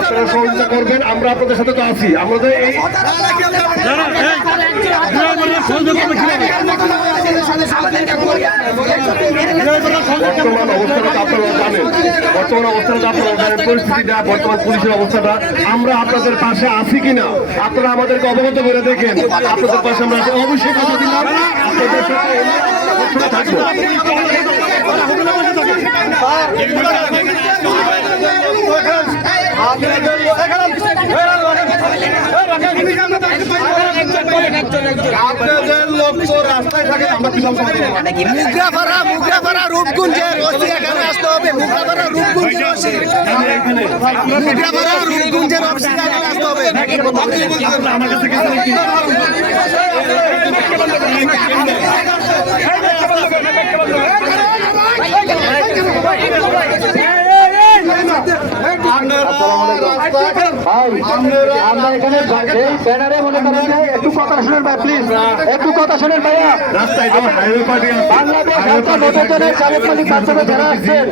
আপনারা সহযোগিতা করবেন, আমরা আপনাদের সাথে তো আছি। আমাদের এই বর্তমান অবস্থাটা আপনারা জানেন, পরিস্থিতিটা, বর্তমান পুলিশের অবস্থাটা, আমরা আপনাদের পাশে আছি কিনা আপনারা আমাদেরকে অবগত করে দেখেন। আপনাদের পাশে আমরা অবশ্যই কথা দিলাম, আপনাদের সাথে থাকবো। আপনাদের লোক তো রাস্তায় থাকে, আমরা কি মুগরাপাড়া রূপগুঞ্জের ওসি এখানে আসতে হবে। মুগরাপাড়া রূপগুঞ্জের ওসি, মুগরাপাড়া রূপগুঞ্জের ওসি এখানে আসতে হবে। আমার কাছে একটু কথা শুনেন ভাই, প্লিজ একটু কথা শুনেন ভাইয়া। রাস্তায় যারা আসছেন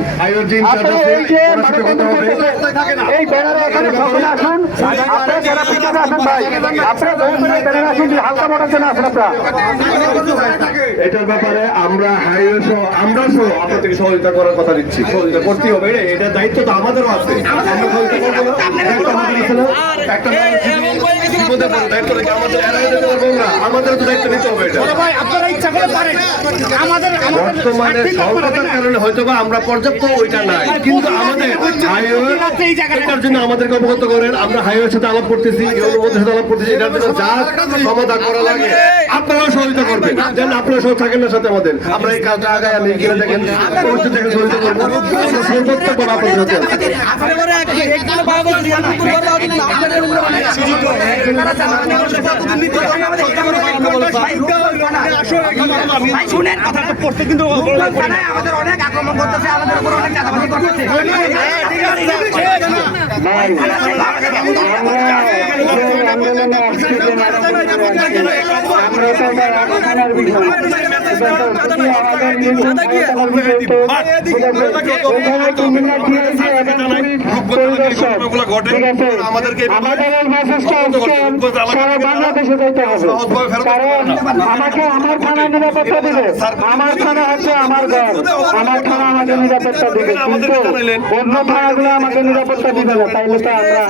এই ব্যানারে এখানে সকলে আসুন। আপনারা যারা পিছনে আসেন ভাই, আপনারা ব্যানারে আসুন, হালকা মোটার জন্য আসেন আপনারা। এটার ব্যাপারে আমরা হাইওয়ে সহ আমরা সহ আপনাদেরকে সহযোগিতা করার কথা দিচ্ছি। সহযোগিতা করতে হবে, এটার দায়িত্ব তো আমাদেরও আছে। আমাদের তো দায়িত্ব নিতে হবে। বর্তমানে স্বল্পতার কারণে হয়তো বা আমরা পর্যাপ্ত ওইটা নাই, কিন্তু আমাদের এটার জন্য আমাদেরকে অবগত করেন। আমরা হাইওয়ের সাথে আলাপ করতেছি, ইউনিয়নের সাথে আলাপ করতেছি, এটার জন্য যা সমাধান করা লাগে আপনারাও সহযোগিতা করবেন। যেন আপনারা সহ থাকেন না সাথে আমাদের। আমরা এই কাজটা আগায় আমি এগিয়ে দেখেন সহযোগিতা করবো, সর্বোচ্চ করা আপনাদের সাথে। আমাদের অনেক আক্রমণ করতেছে, আমাদের উপর অনেক চাঁদাবাজি করতেছে। বাংলাদেশে যাইতে হবে, কারণ আমাকে আমার থানায় নিরাপত্তা দিবে। আমার থানা হচ্ছে আমার ঘর, আমার থানা আমাকে নিরাপত্তা দিবে, কিন্তু অন্য থানাগুলো আমাকে নিরাপত্তা দিবে না। তাইলে তো আমরা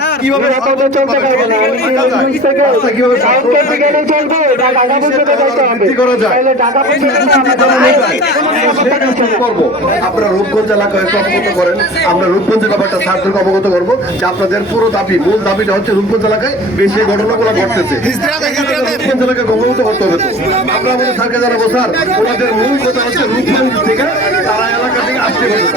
নিরাপদে চলতে পারবো না। আমি থেকে সাউথ গেলেই চলবে, ঢাকা পর্যন্ত যাইতে হবে। তাইলে ঢাকা পর্যন্ত করবো। আপনারা রূপগঞ্জ এলাকায় অবগত করেন, আমরা রূপগঞ্জের ব্যাপারটা স্যারদেরকে অবগত করবো যে আপনাদের পুরো দাবি, মূল দাবিটা হচ্ছে রূপগঞ্জ এলাকায় বেশি ঘটনাগুলো ঘটতেছে, রূপগঞ্জ এলাকায় অবগত করতে হবে। আমরা আমাদের স্যারকে জানাবো, স্যার ওনাদের মূল কথা হচ্ছে রূপগঞ্জ থেকে তারা এলাকা থেকে আসতে হবে।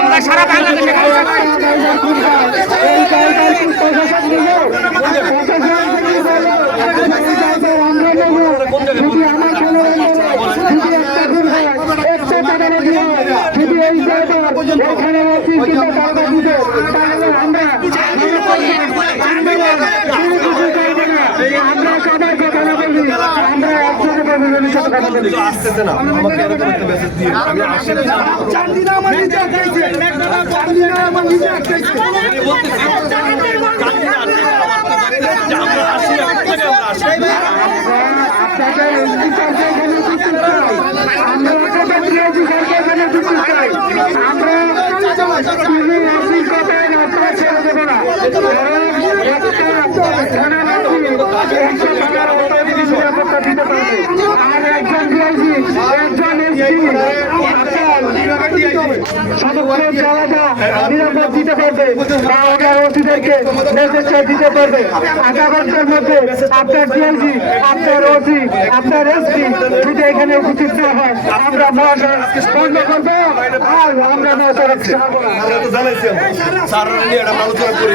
আমরা সারা বাংলাদেশে আসতেছে না, আমাকে এরকম একটা মেসেজ দিয়ে আমি আসি না। নিরাপদ দিতে পারবে, দিতে পারবে। আধা ঘন্টার মধ্যে আপনার ডিআইজি, আপনার ওসি, আপনার এসপি যদি এখানে উপস্থিত না হয়, আমরা মহাসড়ক বন্ধ করবো। আর আমরা মহাসড়ক আলোচনা করি।